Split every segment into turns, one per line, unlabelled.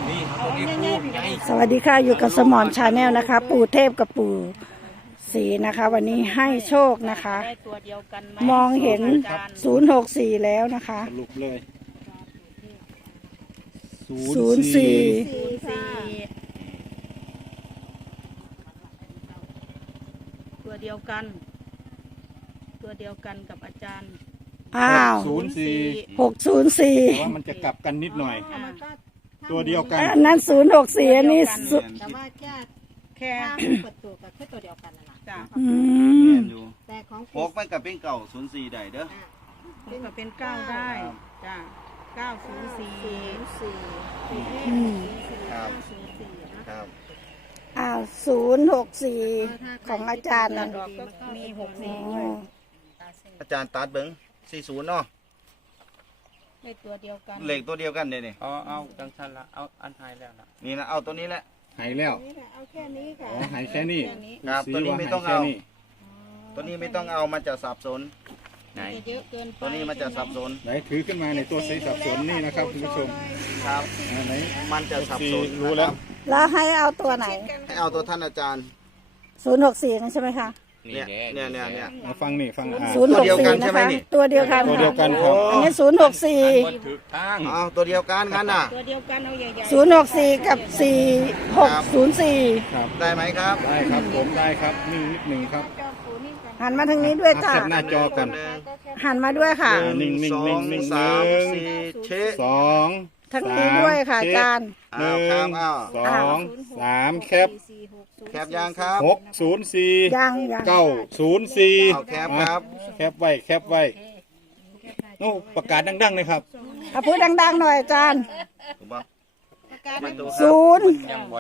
นี่ตัวนี้ปูใหญ่
สวัสดีค่ะอยู่กับสมอนชาแนลนะคะ ปู่เทพกับปู่ศรีนะคะ วันนี้ให้โชคนะคะ
ได้ตัวเดียวกันไหม
มองเห็น064แล้วนะคะ
สรุปเลย
04
ตัวเดียวกัน ตัวเดียวกันกับอาจารย์
อ้าว
04
604
แต่ว่ามันจะกลับกันนิดหน่อย ตัวเดียวกัน
อันนั้น064อันนี้
แต่ว่าแค่
แค่
เปิดตัวกับแค่ตัวเดียวกันนั่นแหละ
จ้ะ
อืม
อยู่
แต่ของ
พกไปกับเป็นเก่า04ได้เด้อ
มันก็เป็น9ได้จ้ะ904
อืม
ครับ
04นะครับ
อ้าว064ของอาจารย์
ตั
นั่
ด
น
ออกก็มี
อ๋
64ด้วย
อ
อาจารย์ตัดเบิ้ง40เนาะ
ได้ตัวเดียวกัน
เลขตัวเดียวกันเด้นี่
เอาจังชันละเอาอันไทยแล้วล่ะ
นี่นะเอาตัวนี้แหละ
หายแล้ว
นี่แหละเอาแค่นี้ค่ะ
อ๋อหายแค่นี้
ครับ
สี
ตัวนี้ไม่ต้อง
หยแค่
เอา
นี้
ตัวนี้ไม่ต้องเอามันจะสับสน
ไหน
จะเยอะเกินไป
ตัวนี้มันจะสับสน
ไหนถือขึ้นมาในตัวสีสับสนนี่นะครับคุณผู้ชม
ครับ
ไหน
มันจะสับสน
รู้แล้ว
แล้วให้เอาตัวไหน
ให้เอาตัวท่านอาจารย์
064นั่นใช่ไหมคะ
เนี่ยเนี่ย
มาฟังนี่ฟัง
ตัวเดียวกัน
064
ใช่
นะ
ไหม
คะ
นี่
ตัวเดียวกัน
ตัวเดียวกันครับ
อันนี้
มัน
064
ถือตั้ง
เอาตัวเดียวกันงั้นน่ะ
ตัวเดียวกันเอาใหญ่ๆ
064 กับ 4604
ครับ
ได้ไหมครับ
ได้ครับผมได้ครับนิ่งนิดหนึ่งครับ
หันมาทางนี้ด้วยจ้า
แคปหน้าจอกัน
หันมาด้วยค่ะ
นิ่ง
สอง
ๆๆๆ
สามสี่เชะ
สอง
ทางนี้ด้วยค่ะอาจารย์
หนึ่
ครั
ง
บอ้าว
สองสามแคป
แคปยางครับ
604
ยัง
904
เอาแคปครับ
แคปไว้แคปไว้โอ้ประกาศดังๆเลยครับ
เอาพูดดังๆหน่อยอาจารย์
ถูกปะไม่ถูกครับ
ยังบด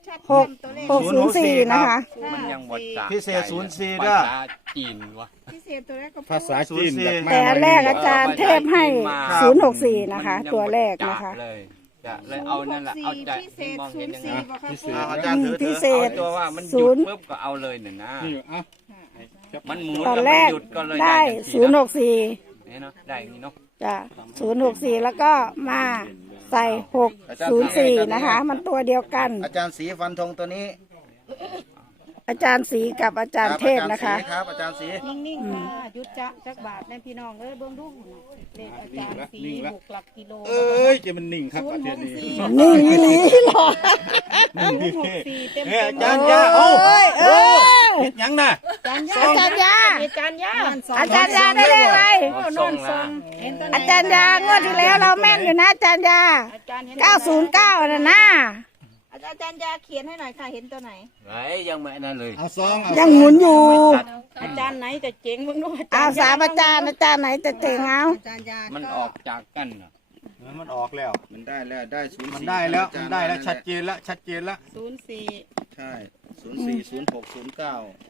0604 นะคะ
มันยังบดจ่า
พิเศษ04ด้วย
ภาษาจีนวะ
พิเศษตัวแรกก็
ภาษาจีนแบบมาก
แต่แรกอาจารย์เทพให้ 064 นะคะ ตัวแรกนะคะ
เลยจะเลยเอานั่นแหละเอาใจ
พิเศษ
มองเห็นยังไง
04บอกครับ
พิเศษ
เอาอาจารย์ถือ
พิเศ
เอา
ษ
ตัวว่ามันห
ศู
ยุด
นย์
ปุ๊บก็เอาเลยเนี่ยนะ
นี่อ่ะ
มันหมุน
ตอน
แล้ว
แร
มัน
ก
หยุดก็เลย
ได้
ทันทีนะ
064
เนี่ยเนาะได้นี่เนาะ
จ้ะ064 แล้วก็มาใส่ 604 นะคะ มันตัวเดียวกัน
อาจารย์สีฟันธงตัวนี้
อาจารย์ศรีกับอาจารย์เทพนะคะ
ครับอาจารย์สี
นิ่งๆค่ะยุดจะจักบาทแม่พี่น้องเอ้ยเบิ่งดูหุ่นน่ะเลขอาจารย์สีบุกหลักกิโล
เอ้ยจะมันนิ่งครับประเทศนี้
นี่อีหลีหรอ
064เต็ม
เอ้ย
ๆ
อาจารย์ยาโอ้
เอ้ยเอ้ย
เฮ็ดหยังน่ะ
อาจารย์ยา
อาจารย์ยา
อาจารย์ยา
อาจารย์ยาได้เลขอะไร
นอนทรงเห็นตัวไหน
อาจารย์ยางวดที่แล้วเราแม่นอยู่นะอาจารย์ยา
อาจารย์เห็น
909น่ะนะ
อาจารย์ยาเขียนให้หน่อยค่ะเห็นตัวไหน
ไหนยังไม่นั่นเลย
เอาซองเอา
ยังหมุนอยู่
อาจารย์ไหนจะเจ๋งเบิ่งดูอาจา
เอา
รย์
สามอาจารย์อาจารย์ไหนจะเจ๋งเอา
อาจารย์ยา
มัน
ก็
ออกจากกันเหรอ
มันออกแล้ว
มันได้แล้วได้ศูนย์
มันได้แล้วมันได้แล้วชัดเจนแล้วชัดเจนแล้ว
04
ใช่04 06 09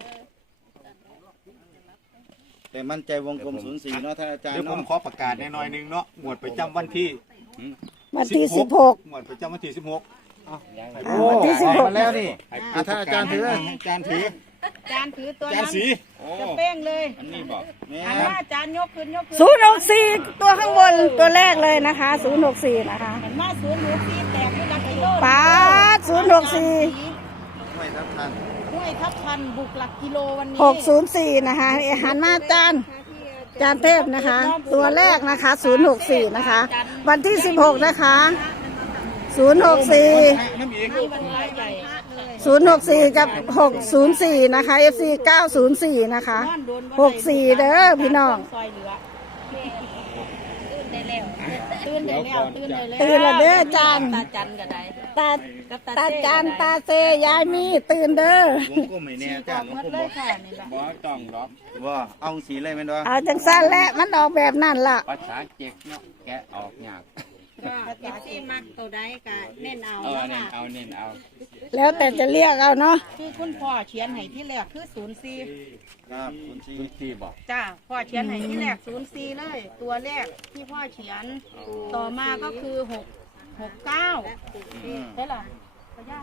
แต่มั่นใจวงกลม04เนาะท่านอาจารย์
เดี๋ยวผม
เนาะ
ขอประกาศหน่อยนึงเนาะหมวดประจำวันที่
วันที่
หมวดประจำวันที่16
ยัง
16วันที่
มาแล้วนี่ท่านอาจารย์ถือ
อาจารย์ถือ
อาจารย์ถือตัว
อาจาร
นั้น
ย์สี
โอ้
จะเป้งเลย
อันนี้บอก
นี่
อันว่าอาจารย์ยกขึ้น
064ตัวข้างบนตัวแรกเลยนะคะ064นะคะ
เห็นว่า064แตกด้วยหลักกิโล
ป๊าด064
ไม่ทับทัน
ห้วยทับทันบุกหลักกิโลวันนี้
604นะคะหันมาอาจารย์อาจารย์เทพนะคะ ตัวแรกนะคะ064นะคะ วันที่16นะคะ064
น้ำอีก
มันร้ายใหญ่
064 กับ 604 นะคะ FC 904 นะคะ
นอนโดนบ่ได้
64 เด้อพี่น้อง
ซอยเหลือตื่นได้แล้วตื่นได้แล้ว
ตื่นแล้วเด้ออาจารย์
ตาจันก็ได้
ตาตาจันตาเซยายมีตื่นเด้อ
วงกลมไม่แน่อาจารย์วง
หมด
กลม
เล
บ
ยค่ะนี่ล่ะ
บอต้องหรอก
ว่าเอาสีเลยแม่นบ่
เอาจังสั้นและมันออกแบบนั่นล่ะ
ภาษาเจ็กเนาะแกะออกยาก
ก็เอฟซีมักตัวใดก็เน้นเอา
เน้
นะ
น
คะ
เอาเน้นเอา
แล้วแต่จะเรียกเอาเนาะ
คือคุณพ่อเขียนให้ที่แรกคือ04
ครับ04
คุณที่บอก
จ้าพ่อเขียนให้ที่แรก04เลย ตัวแรกที่พ่อเขียนต่อมาก็คือ669ได้ล่ะพ่อย่า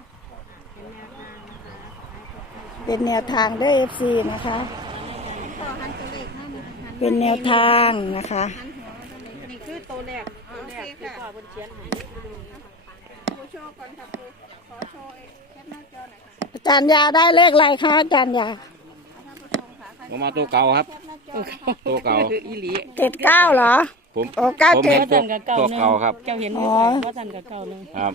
เป็นแนวทางเด้อ FC นะคะ
ต่อหันตัวเลขให้นะคะ
เป็นแนวทางนะคะ
นี่คือตัวแรกที่พ่อเพิ่นเขียนให้
ผู้ชมว์ก่อนค่ะปูขอโชว์แคปหน้าจอหน่อยค่ะ
อาจารย์ยาได้เลขอะไรคะอาจารย์ยา
ท่านผู้ชมค่ะใคร
ผมมาตัวเก่าครับ
แคปหน้าจอนะคะ
ตัวเก่า
อีหลี
79เหรอ
ผม
โอ้เก้า
ผม
เจ็
เห็
ด
นตัวเก่าครับ
เจ้าเห็นไหมว่าจันกับเก่าหนึง
ครับ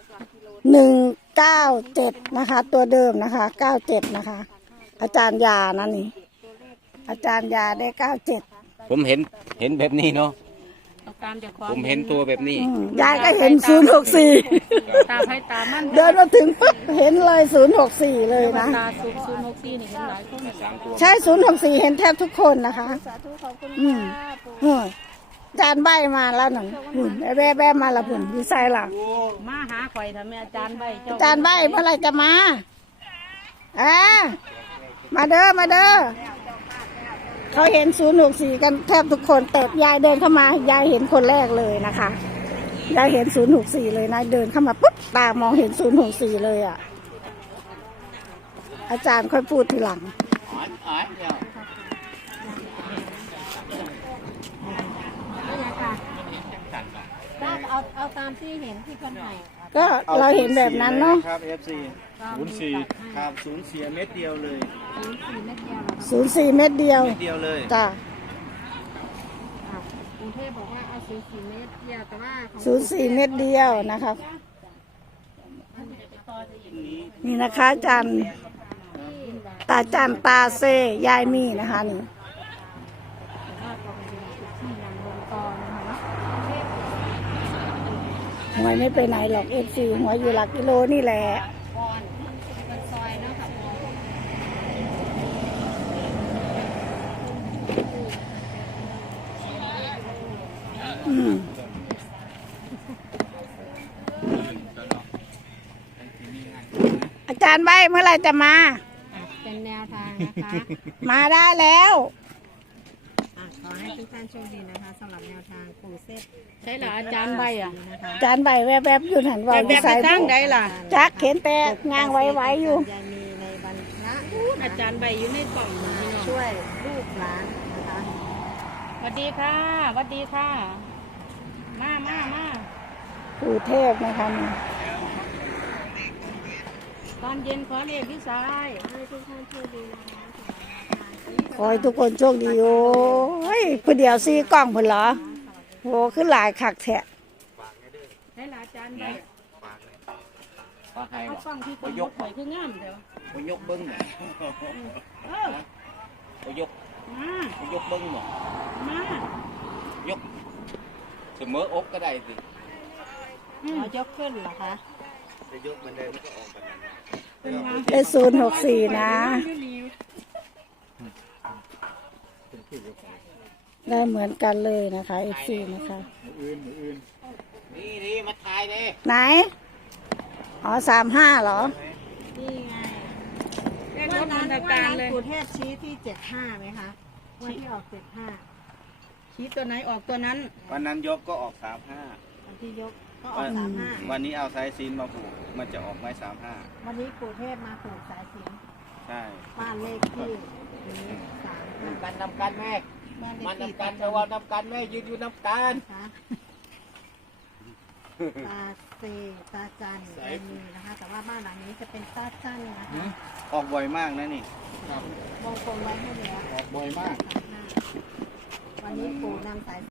197นะคะ ตัวเดิมนะคะ97นะคะ อาจารย์ยานั่นนี่อาจารย์ยาได้97
ผมเห็นแบบนี้เนาะ
เอาตามจากความ
ผมเห็นตัวแบบนี้
ยายก็เห็น064
ตาให้ตามัน
เดินมาถึงปั๊บเห็นเลย064เลยนะ
ตาซูม6 4นี่เห็นหลายคน
ใช่064เห็นแทบทุกคนนะคะ
สาธุขอบคุณ
อืม
ค่ะปู
จานใบมาแล้วหนึ่งหุ่นแว่มาละหุ่นดีไซน์หลัง
มาหาข่อยทำแม่อาจารย์ใบเจ้า
จานใบเมื่อไหรจะมามาเด้อมาเด้อเขาเห็น064กันแทบทุกคนแต่ยายเดินเข้ามายายเห็นคนแรกเลยนะคะยายเห็น064เลยนะเดินเข้ามาปุ๊บตามองเห็น064เลยอ่ะอาจารย์ค่อยพูดทีหลัง
ได้เอาตามที่เห็นที่คนไหน
ก็เราเห็นแบบนั้นเนาะ
ครับ FC
04
ครับศูนย์เสียเม็ดเดียวเลย
04 เม็ดเดียว
เม็ดเดียวเลย
จ้ะ
กรุงเทพบอกว่าเอา04 เมตรเดียวแต่ว่าของ
04 เม็ดเดียวนะครับ นี่นะคะอาจารย์ตาจันตาเซยายมีนะคะนี่หวยไม่ไปไหนหรอกFCหวยอยู่หลักกิโลนี่แหละอาจารย์ใบเมื่อไหรจะมา
เป็นแนวทางนะคะ
มาได้แล้ว
ขอให้ทุกท่านโชคดีนะคะสำหรับแนวทางปูเซต
ใช่เหรออาจารย์ใบอ่ะ
นะคะ
อาจารย์ใบแวบๆอยู่หันว่า
แบบไปตั้งได้ล่ะ
จักเห็นแต่งางไว้ๆอยู่
ยายมีในวันพระ
อาจารย์ใบอยู่ในกล่องนี่เนาะ
ช่วยลูกหลานนะคะ
สวัสดีค่ะสวัสดีค่ะ มา
ปู่เทพนะคะนี่
ตอนเย็นขอเลขพี่สาย
ให้ทุกท่านโชคดีนะคะ
ขอให้ทุกคนโชคดีโอ้ยผู้เดียวซีกล้องผลเหรอโหขึ้นหลายคักแทะ
ให้หลานอาจารย์ใบ
ว่าให้
เอา
บอก
ฟังที่คนยกข่อยคืองามเดี๋ยว
ไปยกเบิ้งหน่อย
เออ
ไปยก
มา
ไปยกเบิ้งหน่อย
มาย
กเสมออกก็ได้สิ
เอายกขึ้นเหรอคะ
จะยกบันไดมันก็ออกแบบนั้น
ได้064นะได้เหมือนกันเลยนะคะ FC นะคะ
นี่มาถ่ายเลย
ไหนอ๋อ35เหรอ
นี่ไง
เลขร
วัน
ถ
นั้
มัน น
วั
ตาน การ
นั้น
เลย
ปู่เทพชี้ที่75ไหมคะวันที่ออก75
ชี้ตัวไหนออกตัวนั้น
วันนั้นยกก็ออก
วันที่ยกก็ออก
35 วันนี้เอาสายซีนมาผูกมันจะออกไม้
35วันนี้ปู่เทพมาผูกสายสิญจน์
35 ใช่
บ้านเลขที่นี้35
กันนำกันแม่
บ้านเล
มั
ข
น
ที่
นำกันแต่ว่านำกันแม่ยืนอยู่นำกัน
นะคะตาเซตาจันยายมีนะคะ แต่ว่าบ้านหลังนี้จะเป็นตาจันนะคะ
ออกบ่อยมากนะนี่
วงกลมไว้ให้แล้ว
ออกบ่อยมาก
35วันนี้ปู่นำสาย